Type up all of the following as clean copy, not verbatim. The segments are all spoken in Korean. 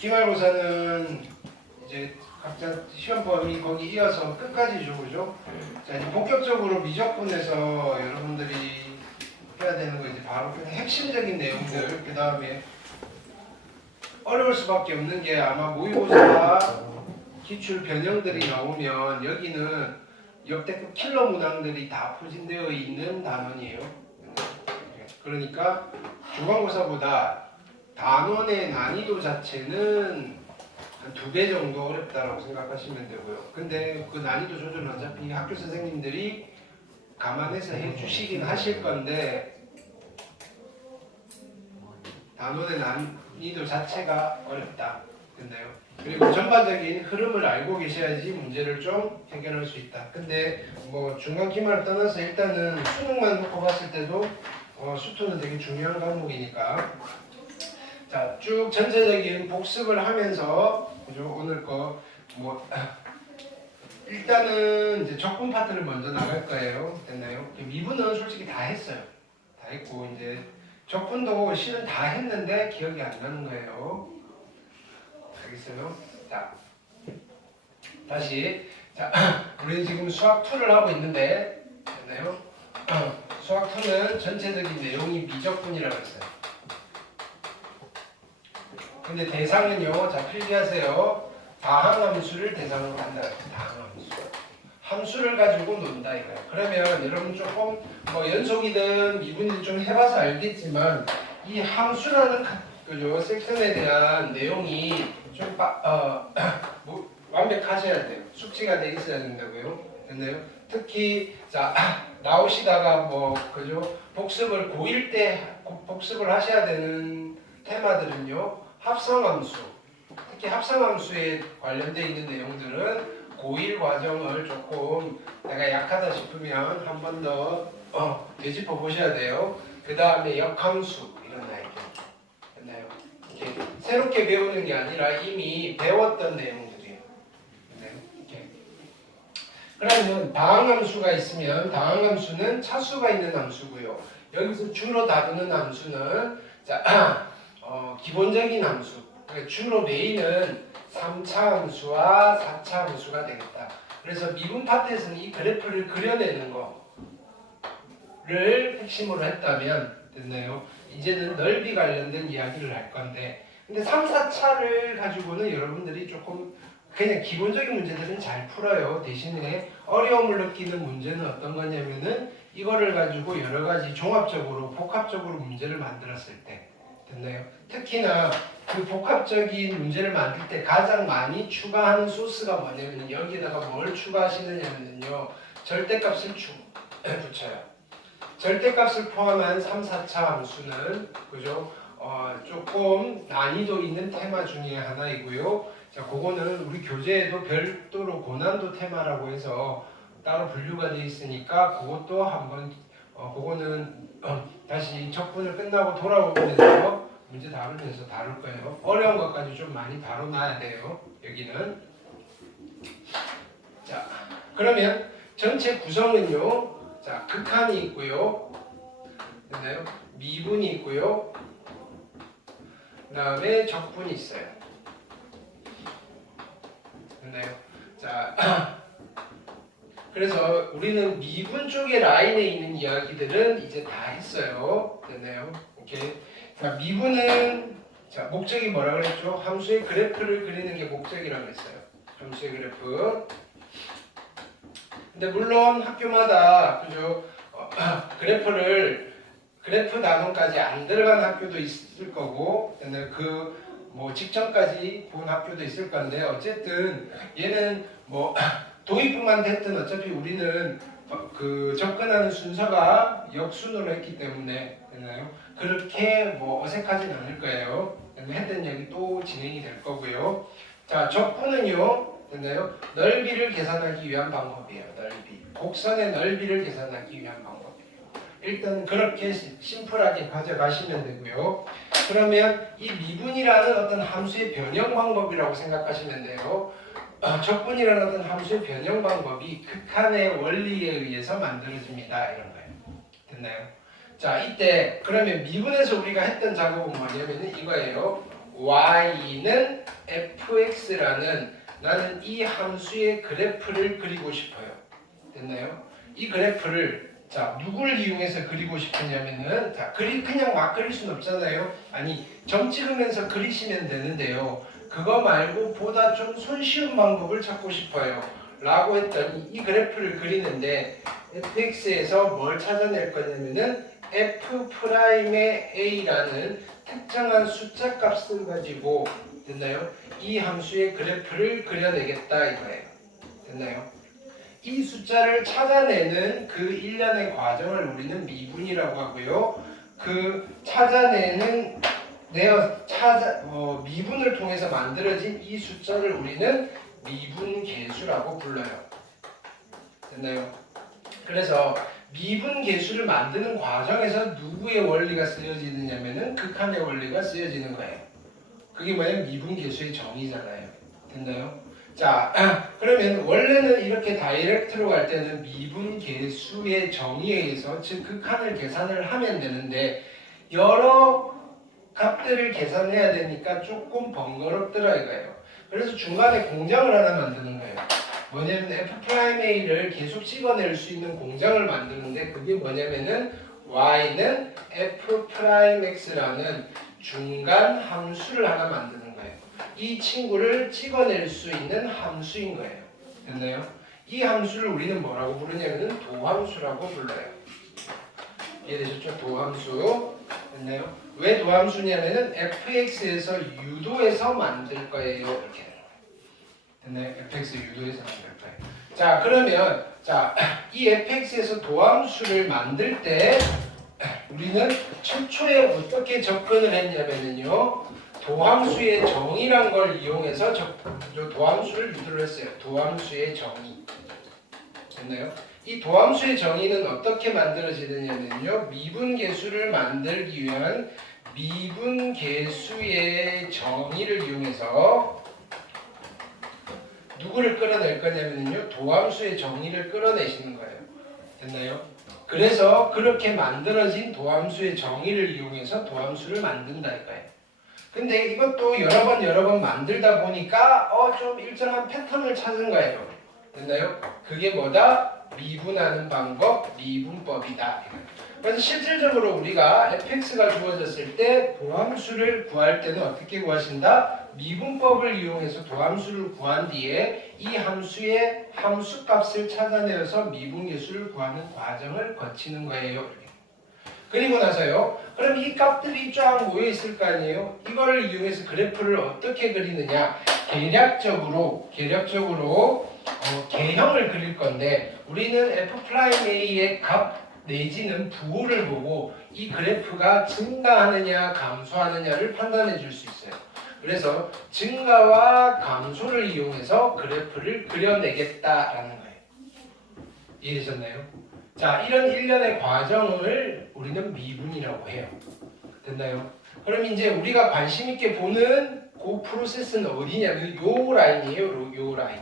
기말고사는 이제 각자 시험 범위 거기 이어서 끝까지 주고죠. 자, 이제 본격적으로 미적분에서 여러분들이 해야 되는 거 이제 바로 그냥 핵심적인 내용들, 그 다음에 어려울 수밖에 없는 게 아마 모의고사 기출 변형들이 나오면 여기는 역대급 킬러 문항들이 다 포진되어 있는 단원이에요. 그러니까 중간고사보다 단원의 난이도 자체는 한 2배 정도 어렵다라고 생각하시면 되고요. 근데 그 난이도 조절은 어차피 학교 선생님들이 감안해서 해주시긴 하실 건데 단원의 난이도 자체가 어렵다. 됐나요? 그리고 전반적인 흐름을 알고 계셔야지 문제를 좀 해결할 수 있다. 근데 뭐 중간 기말을 떠나서 일단은 수능만 놓고 봤을 때도 수투는 되게 중요한 과목이니까 자, 쭉 전체적인 복습을 하면서 그죠? 오늘 거 뭐 일단은 이제 적분 파트를 먼저 나갈 거예요. 됐나요? 미분은 솔직히 다 했어요. 다 했고 이제 적분도 실은 다 했는데 기억이 안 나는 거예요. 알겠어요? 자, 다시 자, 우리 지금 수학 2를 하고 있는데 됐나요? 수학 2는 전체적인 내용이 미적분이라고 했어요. 근데 대상은요, 자 필기하세요. 다항함수를 대상으로 한다. 다항함수. 함수를 가지고 논다 이거예요. 그러면 여러분 조금 뭐 연속이든 미분이든 좀 해봐서 알겠지만 이 함수라는 그죠 섹션에 대한 내용이 좀 뭐, 완벽하셔야 돼요. 숙지가 돼 있어야 된다고요. 됐나요? 특히 자 나오시다가 뭐 그죠 복습을 고1 때 복습을 하셔야 되는 테마들은요. 합성함수, 특히 합성함수에 관련되어 있는 내용들은 고1 과정을 조금 내가 약하다 싶으면 한 번 더 되짚어 보셔야 돼요. 그 다음에 역함수 이런 아이들 됐나요? 이렇게 새롭게 배우는 게 아니라 이미 배웠던 내용들이에요. 이렇게. 그러면 다항함수가 있으면 다항함수는 차수가 있는 함수고요. 여기서 주로 다루는 함수는 자 기본적인 함수, 그러니까 주로 메인은 3차 함수와 4차 함수가 되겠다. 그래서 미분 파트에서는 이 그래프를 그려내는 거를 핵심으로 했다면 됐나요? 이제는 넓이 관련된 이야기를 할 건데 근데 3, 4차를 가지고는 여러분들이 조금 그냥 기본적인 문제들은 잘 풀어요. 대신에 어려움을 느끼는 문제는 어떤 거냐면은 이거를 가지고 여러 가지 종합적으로 복합적으로 문제를 만들었을 때 됐나요? 특히나 그 복합적인 문제를 만들 때 가장 많이 추가하는 소스가 뭐냐면 여기에다가 뭘 추가하시느냐면요. 절대값을 붙여요. 절대값을 포함한 3, 4차 함수는 그죠? 조금 난이도 있는 테마 중에 하나이고요. 자, 그거는 우리 교재에도 별도로 고난도 테마라고 해서 따로 분류가 되어 있으니까 그것도 한번 그거는 다시 적분을 끝나고 돌아오면서 문제 다루면서 다룰 거예요. 어려운 것까지 좀 많이 다뤄놔야 돼요. 여기는. 자, 그러면 전체 구성은요. 자, 극한이 있고요. 됐나요? 미분이 있고요. 그 다음에 적분이 있어요. 됐나요? 자, 그래서 우리는 미분 쪽의 라인에 있는 이야기들은 이제 다 했어요. 됐나요? 오케이. 자, 미분은 자 목적이 뭐라 그랬죠? 함수의 그래프를 그리는 게 목적이라고 했어요. 함수의 그래프. 근데 물론 학교마다 그죠? 그래프 단원까지 안 들어간 학교도 있을 거고, 그 뭐 직전까지 본 학교도 있을 건데 어쨌든 얘는 뭐 도입부만 됐든 어차피 우리는 그 접근하는 순서가 역순으로 했기 때문에 됐나요? 그렇게 뭐 어색하진 않을 거예요. 했던 얘기 또 진행이 될 거고요. 자, 적분은요, 됐나요? 넓이를 계산하기 위한 방법이에요. 넓이. 곡선의 넓이를 계산하기 위한 방법이에요. 일단 그렇게 심플하게 가져가시면 되고요. 그러면 이 미분이라는 어떤 함수의 변형 방법이라고 생각하시면 돼요. 적분이라는 어떤 함수의 변형 방법이 극한의 원리에 의해서 만들어집니다. 이런 거예요. 됐나요? 자, 이때 그러면 미분에서 우리가 했던 작업은 뭐냐면 이거예요. y는 fx라는 나는 이 함수의 그래프를 그리고 싶어요. 됐나요? 이 그래프를 자 누굴 이용해서 그리고 싶으냐면은 자 그냥 막 그릴 순 없잖아요. 아니 점 찍으면서 그리시면 되는데요. 그거 말고 보다 좀 손쉬운 방법을 찾고 싶어요. 라고 했더니 이 그래프를 그리는데 fx에서 뭘 찾아낼 거냐면은 f'의 a라는 특정한 숫자 값을 가지고 됐나요? 이 함수의 그래프를 그려내겠다 이거예요. 됐나요? 이 숫자를 찾아내는 그 일련의 과정을 우리는 미분이라고 하고요. 그 찾아내는 미분을 통해서 만들어진 이 숫자를 우리는 미분계수라고 불러요. 됐나요? 그래서 미분계수를 만드는 과정에서 누구의 원리가 쓰여지느냐면은 극한의 원리가 쓰여지는 거예요. 그게 뭐냐면 미분계수의 정의잖아요. 됐나요? 자, 그러면 원래는 이렇게 다이렉트로 갈 때는 미분계수의 정의에 의해서 즉 극한을 계산을 하면 되는데 여러 값들을 계산해야 되니까 조금 번거롭더라 이거예요. 그래서 중간에 공장을 하나 만드는 거예요. 뭐냐면 f'a를 계속 찍어낼 수 있는 공장을 만드는데 그게 뭐냐면은 y는 f'x라는 중간 함수를 하나 만드는 거예요. 이 친구를 찍어낼 수 있는 함수인 거예요. 됐나요? 이 함수를 우리는 뭐라고 부르냐면은 도함수라고 불러요. 이해되셨죠? 도함수. 됐나요? 왜 도함수냐면은 fx에서 유도해서 만들 거예요. 이렇게. 됐나요? fx 유도해서 만들 거예요. 자, 그러면 이 fx에서 도함수를 만들 때 우리는 최초에 어떻게 접근을 했냐면요. 도함수의 정의란 걸 이용해서 도함수를 유도를 했어요. 도함수의 정의. 됐나요? 이 도함수의 정의는 어떻게 만들어지느냐면요. 미분계수를 만들기 위한 미분계수의 정의를 이용해서 누구를 끌어낼 거냐면요. 도함수의 정의를 끌어내시는 거예요. 됐나요? 그래서 그렇게 만들어진 도함수의 정의를 이용해서 도함수를 만든다 이거예요. 근데 이것도 여러 번 만들다 보니까 좀 일정한 패턴을 찾은 거예요. 됐나요? 그게 뭐다? 미분하는 방법, 미분법이다. 그래서 실질적으로 우리가 fx가 주어졌을 때 도함수를 구할 때는 어떻게 구하신다? 미분법을 이용해서 도함수를 구한 뒤에 이 함수의 함수값을 찾아내어서 미분계수를 구하는 과정을 거치는 거예요. 그리고 나서요. 그럼 이 값들이 쫙 모여 있을 거 아니에요? 이거를 이용해서 그래프를 어떻게 그리느냐? 계략적으로 개형을 그릴 건데 우리는 f'a의 값 내지는 부호를 보고 이 그래프가 증가하느냐 감소하느냐를 판단해 줄 수 있어요. 그래서 증가와 감소를 이용해서 그래프를 그려내겠다라는 거예요. 이해되셨나요? 자, 이런 일련의 과정을 우리는 미분이라고 해요. 됐나요? 그럼 이제 우리가 관심 있게 보는 그 프로세스는 어디냐면 요 라인이에요. 요 라인.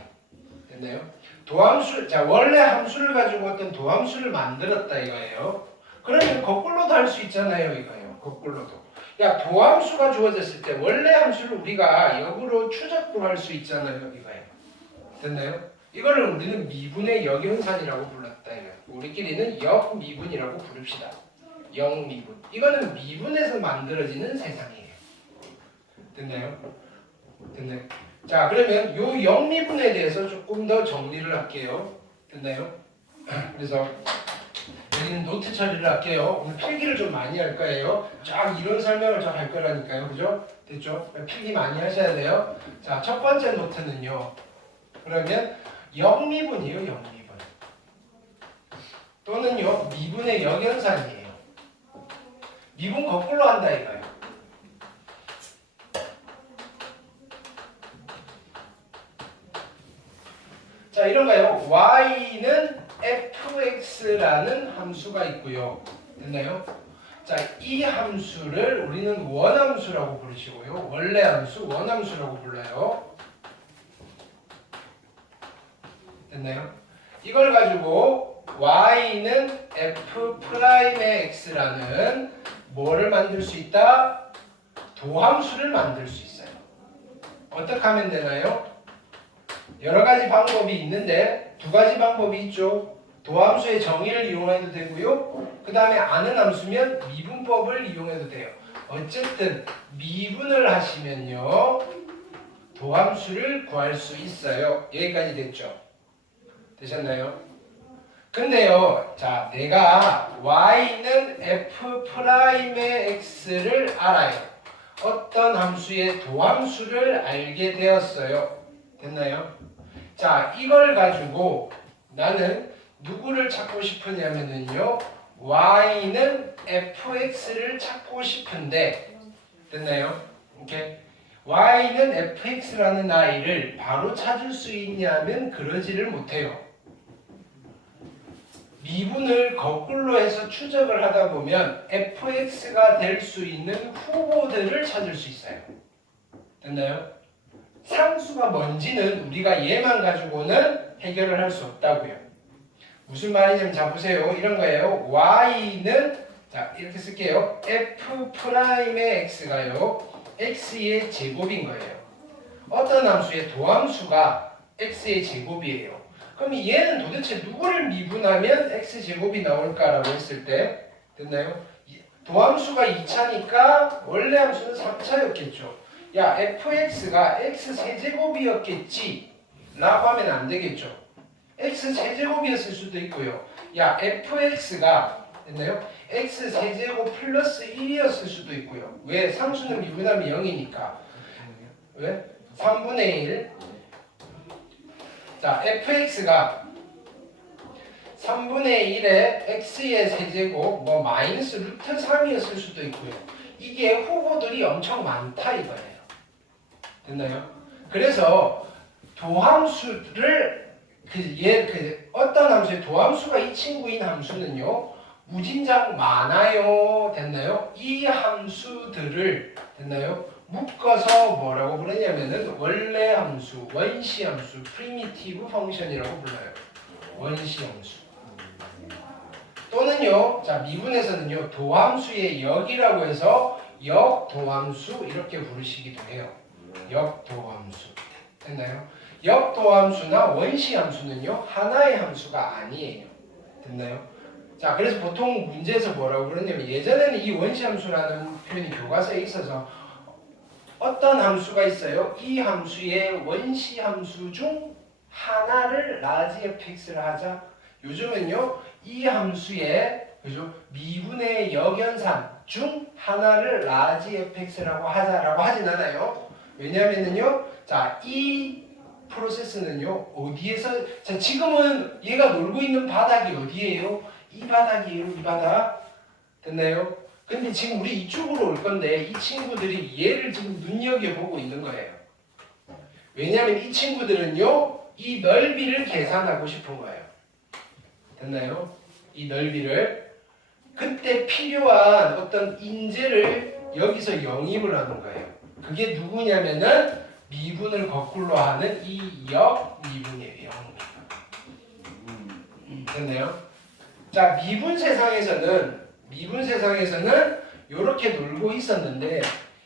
됐나요? 도함수, 자 원래 함수를 가지고 어떤 도함수를 만들었다 이거예요. 그러면 거꾸로도 할 수 있잖아요. 이거예요. 거꾸로도. 야 도함수가 주어졌을 때 원래 함수를 우리가 역으로 추적도 할 수 있잖아요. 이거예요. 됐나요? 이거를 우리는 미분의 역연산이라고 불렀다. 이거예요. 우리끼리는 역미분이라고 부릅시다. 역미분. 이거는 미분에서 만들어지는 세상이에요. 됐나요? 됐나요? 자, 그러면 요 역미분에 대해서 조금 더 정리를 할게요. 됐나요? 그래서 여기는 노트 처리를 할게요. 오늘 필기를 좀 많이 할 거예요. 쫙 이론 설명을 좀 할 거라니까요. 그죠? 됐죠? 필기 많이 하셔야 돼요. 자, 첫 번째 노트는요. 그러면 역미분이에요. 역미분. 또는요. 미분의 역연산이에요. 미분 거꾸로 한다 이거예요. 자, 이런가요? y는 fx라는 함수가 있고요. 됐나요? 자, 이 함수를 우리는 원함수라고 부르시고요. 원래 함수, 원함수라고 불러요. 됐나요? 이걸 가지고 y는 f'의 x라는 뭐를 만들 수 있다? 도함수를 만들 수 있어요. 어떻게 하면 되나요? 여러 가지 방법이 있는데 두 가지 방법이 있죠. 도함수의 정의를 이용해도 되고요. 그 다음에 아는 함수면 미분법을 이용해도 돼요. 어쨌든 미분을 하시면요. 도함수를 구할 수 있어요. 여기까지 됐죠? 되셨나요? 근데요. 자, 내가 y는 f'의 x를 알아요. 어떤 함수의 도함수를 알게 되었어요. 됐나요? 자, 이걸 가지고 나는 누구를 찾고 싶으냐면요. y는 fx를 찾고 싶은데 됐나요? 오케이. y는 fx라는 아이를 바로 찾을 수 있냐면 그러지를 못해요. 미분을 거꾸로 해서 추적을 하다 보면 fx가 될 수 있는 후보들을 찾을 수 있어요. 됐나요? 상수가 뭔지는 우리가 얘만 가지고는 해결을 할 수 없다고요. 무슨 말이냐면 자 보세요. 이런 거예요. y는 자 이렇게 쓸게요. f'의 x가요. x의 제곱인 거예요. 어떤 함수의 도함수가 x의 제곱이에요. 그럼 얘는 도대체 누구를 미분하면 x제곱이 나올까라고 했을 때 됐나요? 도함수가 2차니까 원래 함수는 3차였겠죠. 야 fx가 x세제곱이었겠지 라고 하면 안 되겠죠. x세제곱이었을 수도 있고요. 야 fx가 됐나요? x세제곱 플러스 1이었을 수도 있고요. 왜? 상수는 미분하면 0이니까. 왜? 3분의 1. 자, fx가 3분의 1의 x의 세제곱 뭐 마이너스 루트 3이었을 수도 있고요. 이게 후보들이 엄청 많다 이거예요. 됐나요? 그래서 도함수를 어떤 함수의 도함수가 이 친구인 함수는요. 무진장 많아요. 됐나요? 이 함수들을 됐나요? 묶어서 뭐라고 부르냐면은 원래 함수, 원시 함수, 프리미티브 펑션이라고 불러요. 원시 함수. 또는요, 자 미분에서는요 도함수의 역이라고 해서 역도함수 이렇게 부르시기도 해요. 역도함수. 됐나요? 역도함수나 원시 함수는요 하나의 함수가 아니에요. 됐나요? 자 그래서 보통 문제에서 뭐라고 그러냐면 예전에는 이 원시 함수라는 표현이 교과서에 있어서 어떤 함수가 있어요? 이 함수의 원시 함수 중 하나를 라지 fx를 하자. 요즘은요 이 함수의 그죠? 미분의 역연산 중 하나를 라지 fx라고 하자라고 하진 않아요. 왜냐면은요 자 이 프로세스는요 어디에서 자 지금은 얘가 놀고 있는 바닥이 어디예요? 이 바닥이에요. 이 바닥. 됐나요? 근데 지금 우리 이쪽으로 올 건데 이 친구들이 얘를 지금 눈여겨보고 있는 거예요. 왜냐하면 이 친구들은요 이 넓이를 계산하고 싶은 거예요. 됐나요? 이 넓이를 그때 필요한 어떤 인재를 여기서 영입을 하는 거예요. 그게 누구냐면은 미분을 거꾸로 하는 이 역미분이에요. 됐나요? 자 미분 세상에서는 이렇게 놀고 있었는데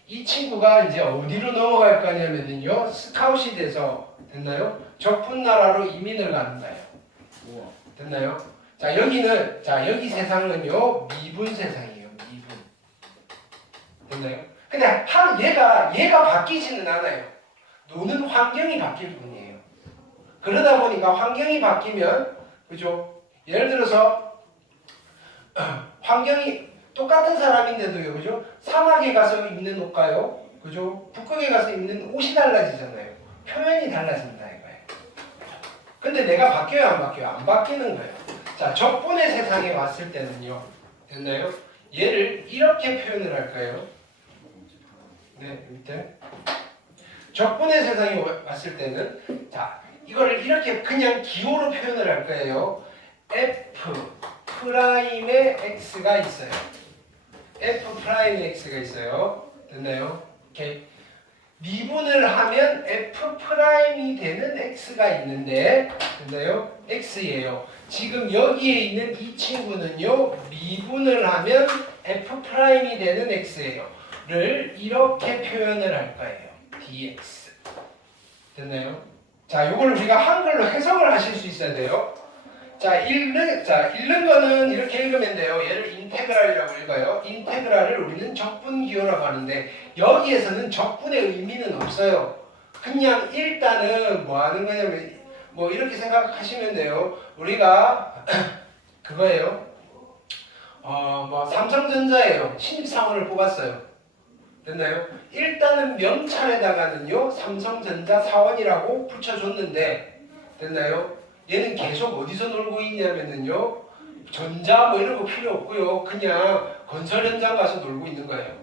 이 친구가 이제 어디로 넘어갈 거냐면요 스카웃이 돼서 됐나요? 적군 나라로 이민을 가는 거예요. 됐나요? 자 여기는 자 여기 세상은요 미분 세상이에요. 미분. 됐나요? 근데 얘가 바뀌지는 않아요. 노는 환경이 바뀔 뿐이에요. 그러다 보니까 환경이 바뀌면 그죠? 예를 들어서 환경이 똑같은 사람인데도요, 그죠? 사막에 가서 입는 옷가요, 그죠? 북극에 가서 입는 옷이 달라지잖아요. 표현이 달라진다 이거예요. 근데 내가 바뀌어요, 안 바뀌어요? 안 바뀌는 거예요. 자, 적분의 세상에 왔을 때는요, 됐나요? 얘를 이렇게 표현을 할까요? 네, 밑에. 적분의 세상에 왔을 때는, 자, 이거를 이렇게 그냥 기호로 표현을 할 거예요. f 프라임의 x가 있어요. f 프라임의 x가 있어요. 됐나요? 오케이. 미분을 하면 f 프라임이 되는 x가 있는데, 됐나요? x예요. 지금 여기에 있는 이 친구는요, 미분을 하면 f 프라임이 되는 x예요. 를 이렇게 표현을 할 거예요. dx. 됐나요? 자, 요걸 우리가 한글로 해석을 하실 수 있어야 돼요. 자, 읽는 거는 이렇게 읽으면 돼요. 얘를 인테그랄이라고 읽어요. 인테그랄을 우리는 적분기호라고 하는데 여기에서는 적분의 의미는 없어요. 그냥 일단은 뭐 하는 거냐면 뭐 이렇게 생각하시면 돼요. 우리가 그거예요. 뭐 삼성전자예요. 신입사원을 뽑았어요. 됐나요? 일단은 명찰에다가는요 삼성전자 사원이라고 붙여줬는데 됐나요? 얘는 계속 어디서 놀고 있냐면은요 전자 뭐 이런 거 필요 없고요 그냥 건설 현장 가서 놀고 있는 거예요.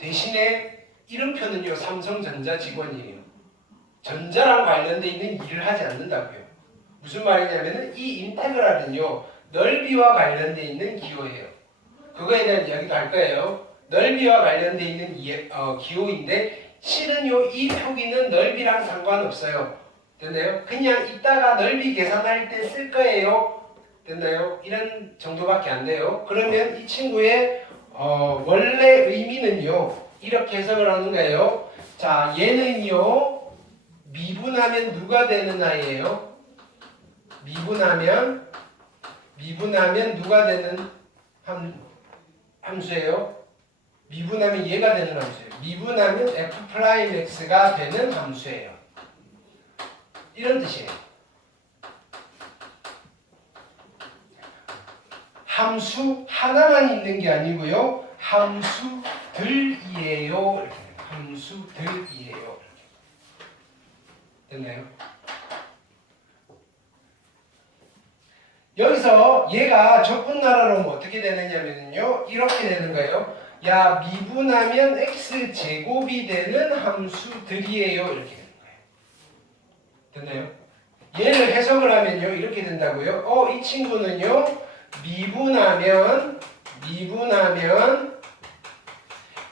대신에 이름표는요 삼성전자 직원이에요. 전자랑 관련돼 있는 일을 하지 않는다고요. 무슨 말이냐면은 이 인테그랄은요 넓이와 관련돼 있는 기호예요. 그거에 대한 이야기도 할 거예요. 넓이와 관련돼 있는 기호인데 실은요 이 표기는 넓이랑 상관없어요. 됐나요? 그냥 이따가 넓이 계산할 때 쓸 거예요. 됐나요? 이런 정도밖에 안 돼요. 그러면 이 친구의 원래 의미는요 이렇게 해석을 하는 거예요. 자, 얘는요 미분하면 누가 되는 아이예요? 미분하면 누가 되는 함수예요? 미분하면 얘가 되는 함수예요. 미분하면 f'x가 되는 함수예요. 이런 뜻이에요. 함수 하나만 있는 게 아니고요. 함수들이에요. 이렇게 함수들이에요. 됐나요? 여기서 얘가 적분나라로 오면 어떻게 되느냐면요. 이렇게 되는 거예요. 야, 미분하면 x제곱이 되는 함수들이에요. 이렇게 되는 거예요. 됐나요? 얘를 해석을 하면요. 이렇게 된다고요. 이 친구는요. 미분하면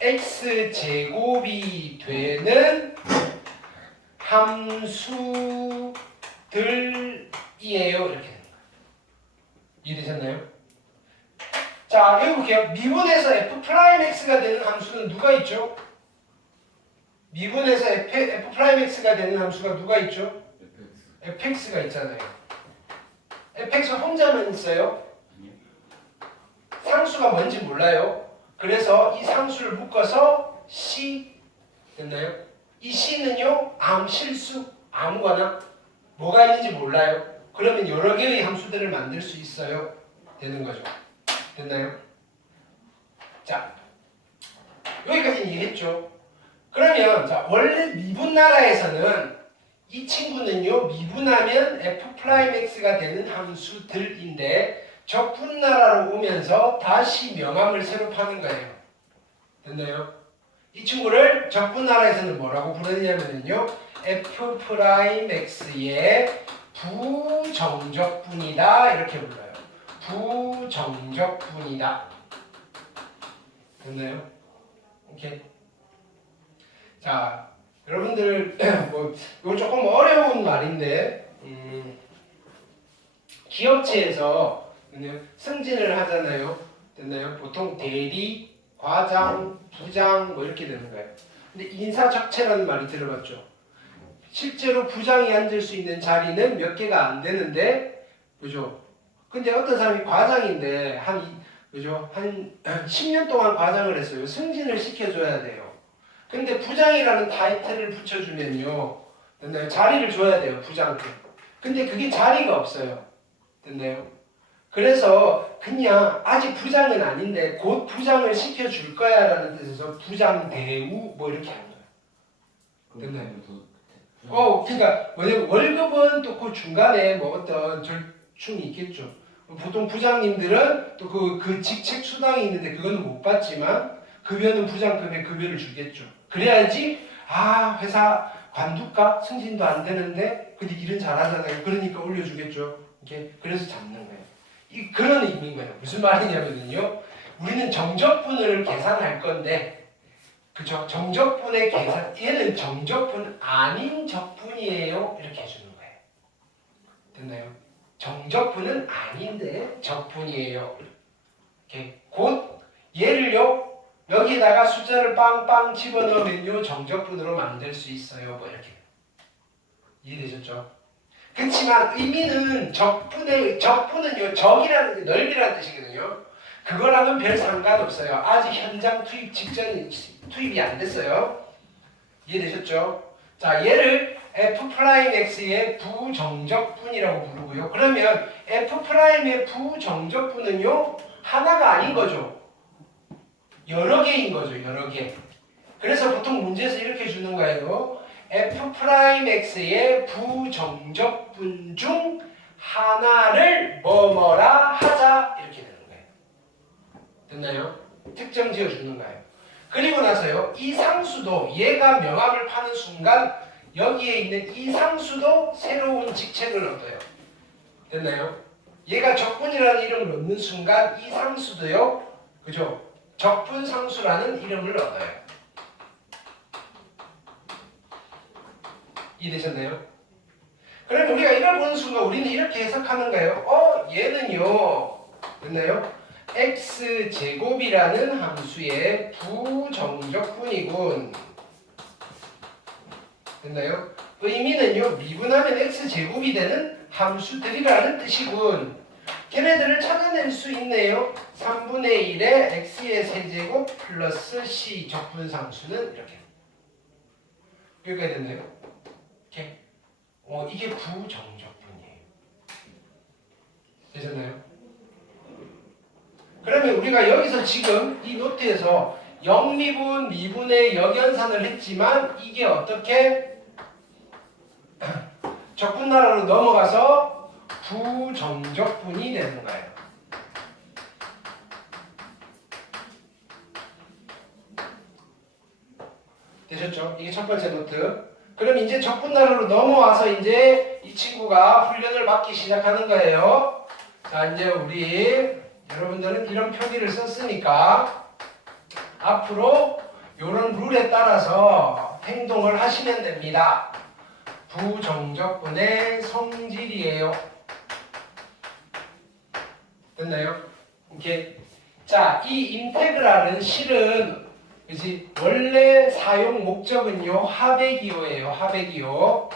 x제곱이 되는 함수들이에요. 이렇게 되는 거예요. 이해되셨나요? 자, 여기 볼게요. 미분해서 f'x가 되는 함수는 누가 있죠? 미분해서 f'x가 되는 함수가 누가 있죠? fx가 있잖아요. fx 혼자만 있어요? 상수가 뭔지 몰라요. 그래서 이 상수를 묶어서 c 됐나요? 이 c는요 실수 아무거나 뭐가 있는지 몰라요. 그러면 여러 개의 함수들을 만들 수 있어요. 되는 거죠. 됐나요? 자, 여기까지는 이해했죠? 그러면 자, 원래 미분나라에서는 이 친구는요 미분하면 f'x가 되는 함수들인데 적분나라로 오면서 다시 명암을 새로 파는 거예요. 됐나요? 이 친구를 적분나라에서는 뭐라고 부르냐면요 f'x의 부정적분이다 이렇게 불러요. 부정적분이다. 됐나요? 오케이. 자, 여러분들 뭐 이거 조금 어려운 말인데 기업체에서 승진을 하잖아요. 됐나요? 보통 대리, 과장, 부장 뭐 이렇게 되는 거예요. 근데 인사적체라는 말이 들어봤죠. 실제로 부장이 앉을 수 있는 자리는 몇 개가 안 되는데, 그죠? 근데 어떤 사람이 과장인데 그죠? 한 10년 동안 과장을 했어요. 승진을 시켜줘야 돼요. 근데 부장이라는 타이틀을 붙여주면요, 됐나요? 자리를 줘야 돼요, 부장한테. 근데 그게 자리가 없어요. 됐나요? 그래서 그냥 아직 부장은 아닌데 곧 부장을 시켜줄 거야 라는 뜻에서 부장 대우 뭐 이렇게 하는 거예요. 됐나요? 그러니까 뭐냐면 월급은 또 그 중간에 뭐 어떤 절충이 있겠죠. 보통 부장님들은 또 그 직책 수당이 있는데 그거는 못 받지만 급여는 부장급의 급여를 주겠죠. 그래야지 회사 관둘까? 승진도 안 되는데 근데 일은 잘하잖아요. 그러니까 올려주겠죠. 이렇게 그래서 잡는 거예요. 그런 의미인 거예요. 무슨 말이냐면요. 우리는 정적분을 계산할 건데 그죠? 정적분의 계산, 얘는 정적분 아닌 적분이에요. 이렇게 해주는 거예요. 됐나요? 정적분은 아닌데 적분이에요. 이렇게 곧 얘를요 여기다가 숫자를 빵빵 집어넣으면요 정적분으로 만들 수 있어요. 뭐 이렇게. 이해되셨죠? 그렇지만 의미는 적분은요, 적이라는 게 넓이라는 뜻이거든요. 그거랑은 별 상관없어요. 아직 현장 투입 직전 투입이 안 됐어요. 이해되셨죠? 자, 얘를 f'x의 부정적분이라고 부르고요. 그러면 f'의 부정적분은요, 하나가 아닌 거죠. 여러 개인 거죠. 여러 개. 그래서 보통 문제에서 이렇게 주는 거예요. f'x의 부정적분 중 하나를 뭐뭐라 하자 이렇게 되는 거예요. 됐나요? 특정 지어주는 거예요. 그리고 나서요. 이 상수도 얘가 명함을 파는 순간 여기에 있는 이 상수도 새로운 직책을 얻어요. 됐나요? 얘가 적분이라는 이름을 얻는 순간 이 상수도요. 그죠? 적분상수라는 이름을 얻어요. 이해되셨나요? 그러면 우리가 이걸 보는 순간 우리는 이렇게 해석하는 거예요. 얘는요. 됐나요? x제곱이라는 함수의 부정적분이군. 됐나요? 의미는요. 미분하면 x제곱이 되는 함수들이라는 뜻이군. 걔네들을 찾아낼 수 있네요. 3분의 1의 x의 세제곱 플러스 c 적분상수는 이렇게. 여기까지 됐나요? 이렇게. 이게 부정적분이에요. 되셨나요? 그러면 우리가 여기서 지금 이 노트에서 영미분, 미분의 역연산을 했지만 이게 어떻게 적분나라로 넘어가서 부정적분이 되는 거예요. 되셨죠? 이게 첫 번째 노트. 그럼 이제 적분나라로 넘어와서 이제 이 친구가 훈련을 받기 시작하는 거예요. 자, 이제 우리 여러분들은 이런 표기를 썼으니까 앞으로 이런 룰에 따라서 행동을 하시면 됩니다. 부정적분의 성질이에요. 됐나요? 오케이. 자, 이 인테그랄은 실은 그치? 원래 사용 목적은요 하배기호예요. 하배기호.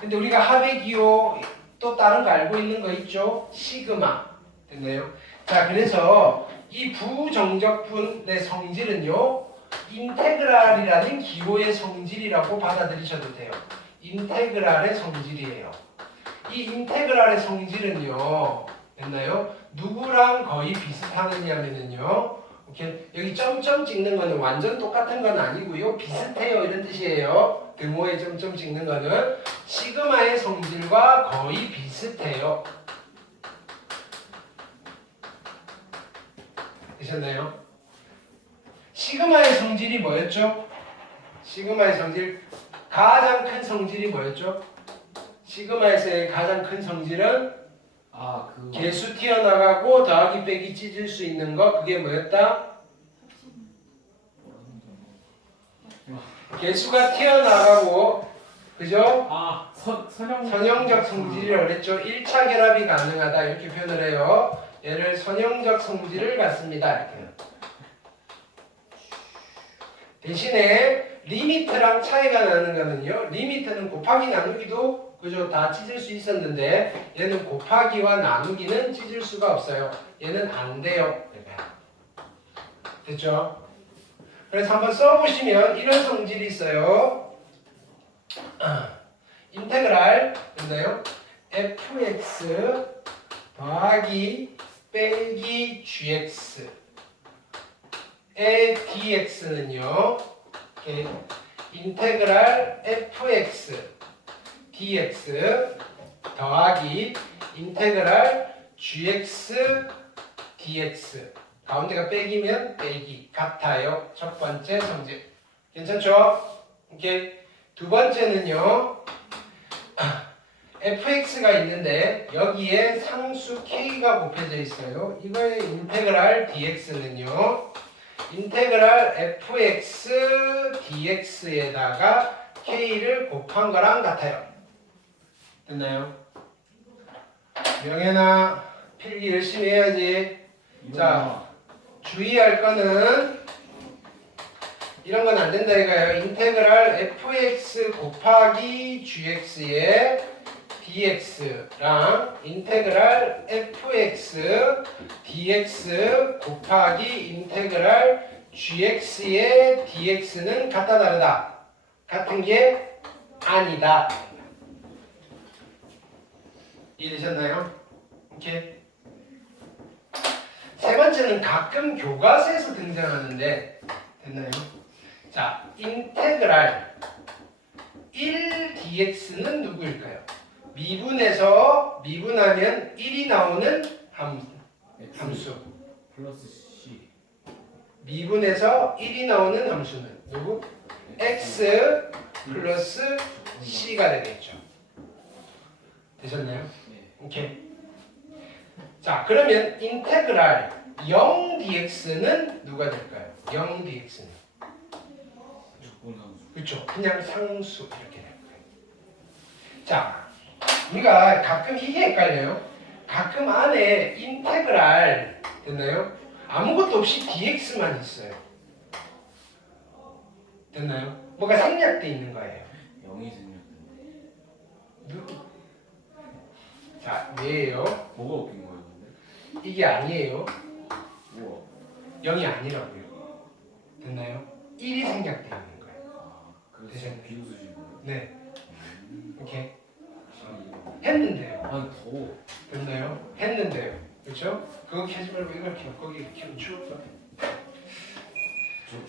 근데 우리가 하배기호 또 다른 거 알고 있는 거 있죠? 시그마. 됐나요? 자, 그래서 이 부정적분의 성질은요 인테그랄이라는 기호의 성질이라고 받아들이셔도 돼요. 인테그랄의 성질이에요. 이 인테그랄의 성질은요 됐나요? 누구랑 거의 비슷하느냐면요 이렇게 여기 점점 찍는 거는 완전 똑같은 건 아니고요. 비슷해요 이런 뜻이에요. 등호에 점점 찍는 거는 시그마의 성질과 거의 비슷해요. 되셨나요? 시그마의 성질이 뭐였죠? 시그마의 성질 가장 큰 성질이 뭐였죠? 시그마에서의 가장 큰 성질은 개수 튀어나가고 더하기 빼기 찢을 수 있는 거 그게 뭐였다? 개수가 튀어나가고 그죠? 선형적 성질이라고 그랬죠. 1차 결합이 가능하다 이렇게 표현을 해요. 얘를 선형적 성질을 갖습니다. 이렇게. 대신에 리미트랑 차이가 나는 거는요. 리미트는 곱하기 나누기도 그죠? 다 찢을 수 있었는데 얘는 곱하기와 나누기는 찢을 수가 없어요. 얘는 안 돼요. 됐죠? 그래서 한번 써보시면 이런 성질이 있어요. 인테그랄 됐나요? fx 더하기 빼기 gx의 dx는요. 인테그랄 fx dx 더하기 인테그랄 gx dx 가운데가 빼기면 빼기 같아요. 첫 번째 성질 괜찮죠? 오케이. 두 번째는요. fx가 있는데 여기에 상수 k가 곱해져 있어요. 이거의 인테그랄 dx는요. 인테그랄 fx dx에다가 k를 곱한 거랑 같아요. 됐나요? 명예나 필기 열심히 해야지. 자, 주의할 거는 이런 건 안 된다 이거예요. 인테그랄 fx 곱하기 gx의 dx랑 인테그랄 fx dx 곱하기 인테그랄 gx의 dx는 같다 다르다. 같은 게 아니다. 이해되셨나요? 오케이. 세 번째는 가끔 교과서에서 등장하는데 됐나요? 자, 인테그랄 1dx는 누구일까요? 미분에서 미분하면 1이 나오는 함수. 플러스 C. 미분에서 1이 나오는 함수는 누구? x 플러스 c가 되겠죠. 되셨나요? 네. 오케이. 자, 그러면 인테그랄 0dx는 누가 될까요? 0dx는 조건함수. 그렇죠. 그냥 상수 이렇게 될 거예요. 자, 우리가 가끔 이게 헷갈려요. 가끔 안에 인테그랄 됐나요? 아무것도 없이 dx만 있어요. 됐나요? 뭐가 생략돼 있는 거예요. 0이 생겼던데. 누구? 자, 왜예요? 뭐가 웃긴 거예요, 근데? 이게 아니에요. 우와. 0이 아니라고요. 됐나요? 1이 생략돼 있는 거예요. 아, 그래서 되셨네. 비웃으신 거예요? 네. 오케이. 확실히 이거. 했는데요. 아니, 더워. 됐나요? 했는데요. 그렇죠? 그거 켜지 말고 이걸 켜. 거기 켜면 추울 거야.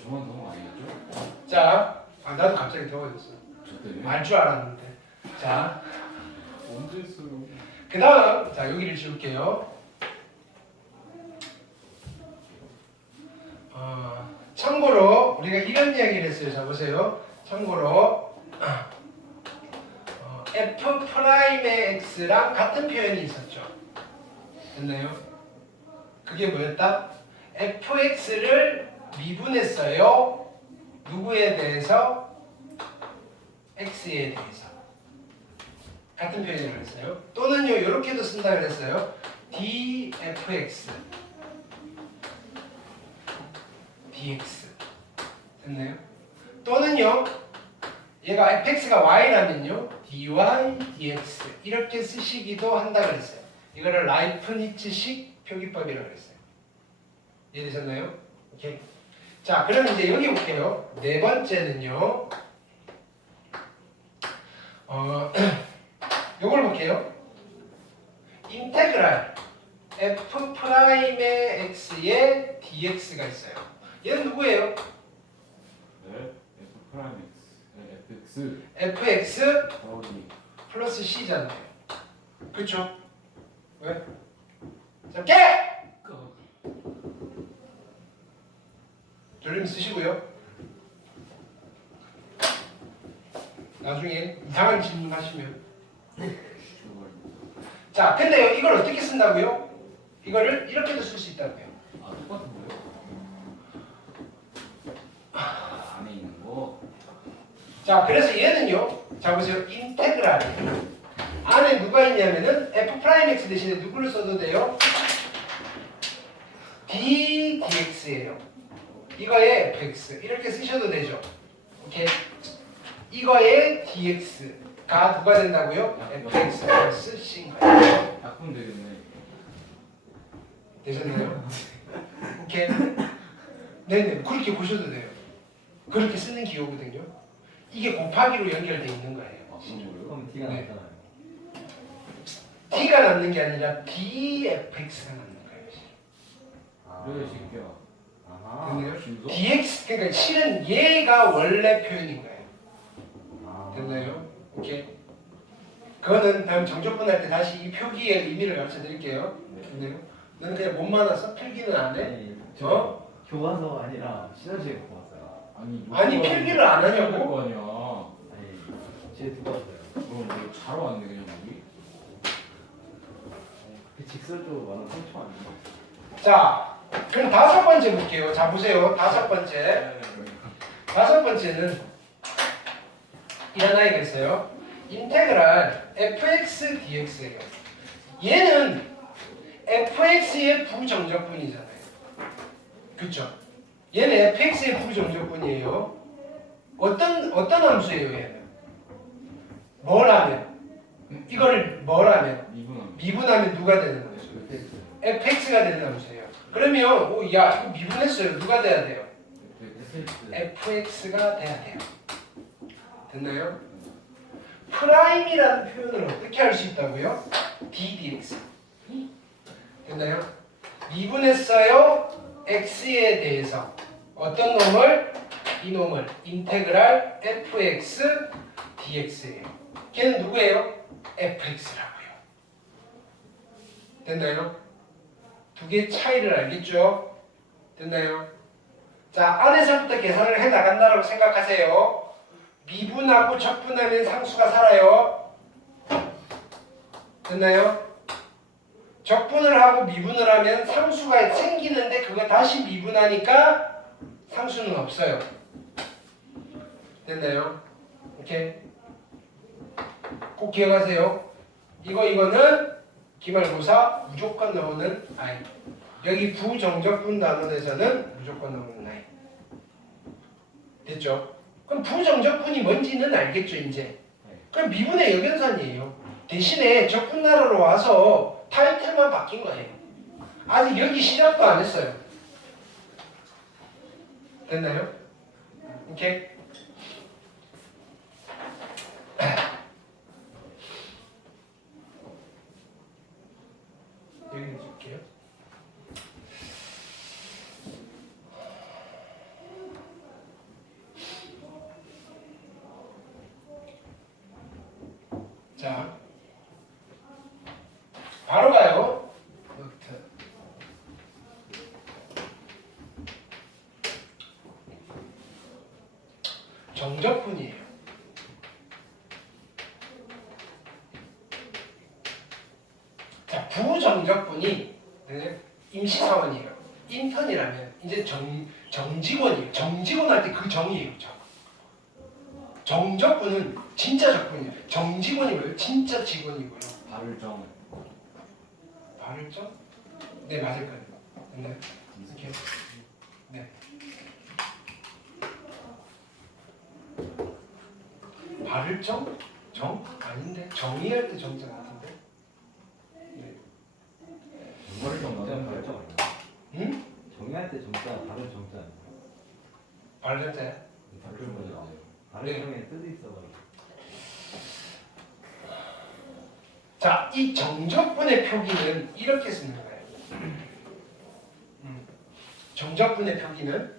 저만 더운 거 아니겠죠? 자, 나도 갑자기 더워졌어. 저 때문에? 알 줄 알았는데. 자, 언제 했어요? 그 다음, 자, 여기를 지울게요. 참고로, 우리가 이런 이야기를 했어요. 자, 보세요. 참고로, f 프라임의 x랑 같은 표현이 있었죠. 됐나요? 그게 뭐였다? fx를 미분했어요. 누구에 대해서? x에 대해서. 같은 표현이라고 했어요. 또는요, 이렇게도 쓴다 그랬어요. dfx dx 됐나요? 또는요, 얘가 fx가 y라면요, dy dx 이렇게 쓰시기도 한다 그랬어요. 이거를 라이프니츠식 표기법이라고 그랬어요. 이해되셨나요? 오케이. 자, 그럼 이제 여기 볼게요. 네 번째는요. 요걸 볼게요. 인테그랄 f 프라임의 x의 dx가 있어요. 얘는 누구예요? 네. F 프라임 X. 네, FX. fx 더하기. 플러스 c잖아요. 그쵸? 왜? 자, 깨! 조심 쓰시고요. 나중에 이상한 질문 하시면. 자, 근데요, 이걸 어떻게 쓴다고요? 이거를 이렇게도 쓸 수 있다고요. 아, 똑같은 거예요? 안에 있는 거. 자, 그래서 얘는요, 자 보세요, 인테그랄 안에 누가 있냐면은 f 프라임 x 대신에 누구를 써도 돼요? d dx예요. 이거에 fx 이렇게 쓰셔도 되죠. 오케이. 이거에 dx가 누가 된다고요? fx 플러스 c인 거예요. 약분 되겠네. 되셨나요? 오케이. 네네, 그렇게 보셔도 돼요. 그렇게 쓰는 기호거든요. 이게 곱하기로 연결돼 있는 거예요. 아, 그런 거예요? 그럼 T가 네. 나타나요. T가 남는 게 아니라 dfx가 남는 거예요. 그래, 이 새끼야. 아하. 됐나요? 진짜? dx 그러니까 실은 얘가 원래 표현인 거예요. 아. 됐나요? 오케이. 그거는 다음 정적분 할 때 다시 이 표기의 의미를 가르쳐 드릴게요. 됐나요? 너는 그냥 몸만 와서 필기는 안 해? 아니, 저 어? 교과서 아니라 시너지에 갖고 왔어요. 아니, 아니, 필기를 안 하냐고? 거 아니야. 아니, 집에 두고 왔어요. 그럼 뭐 자러 왔네, 그냥 여기? 그 직설적으로 말하면 상처 아니에요? 자, 그럼 다섯 번째 볼게요. 자, 보세요. 다섯 번째. 네. 다섯 번째는 이런 아이가 있어요. 인테그랄 fx dx예요. 얘는 fx의 부정적분이잖아요. 그쵸? 얘는 fx의 부정적분이에요. 어떤 함수예요, 얘는? 뭘 하면? 이거를 뭘 하면? 미분함수. 미분하면 누가 되는 거예요? fx가 되는 함수예요. 그러면 야 이거 미분했어요. 누가 돼야 돼요? fx가 돼야 돼요. 됐나요? 프라임이라는 표현을 어떻게 할 수 있다고요? ddx. 됐나요? 미분했어요. x에 대해서 어떤 놈을? 이 놈을 인테그랄 fx dx예요. 걔는 누구예요? fx라고요. 됐나요? 두 개의 차이를 알겠죠? 됐나요? 자, 안에서부터 계산을 해 나간다고 생각하세요. 미분하고 적분하면 상수가 살아요. 됐나요? 적분을 하고 미분을 하면 상수가 생기는데 그거 다시 미분하니까 상수는 없어요. 됐나요? 이렇게 꼭 기억하세요. 이거는 기말고사 무조건 나오는 I. 여기 부정적분 단원에서는 무조건 나오는 I. 됐죠? 그럼 부정적분이 뭔지는 알겠죠, 이제? 그럼 미분의 역연산이에요. 대신에 적분나라로 와서 타이틀만 바뀐 거예요. 아직 여기 시작도 안 했어요. 됐나요? 오케이? 여기 해줄게요. 자, 바로 가요. 노트. 정적분이에요. 자, 부정적분이 임시사원이에요. 인턴이라면 이제 정직원이에요. 정직원 할 때 그 정이에요. 정적분은 진짜 적분이에요. 정직원이고요. 진짜 직원이고요. 발을정. 발을정? 네, 맞을 거예요. 네. 이렇게. 네. 발을정? 정? 아닌데. 정의할 때 정자 같은데. 네. 발을정 맞아요. 발을정 아니야? 응? 정의할 때 정자, 발은 정자 아니야? 발을자야? 발을정이죠. 발을정에 뜻이 있어가지고. 자, 이 정적분의 표기는 이렇게 쓰는 거예요. 정적분의 표기는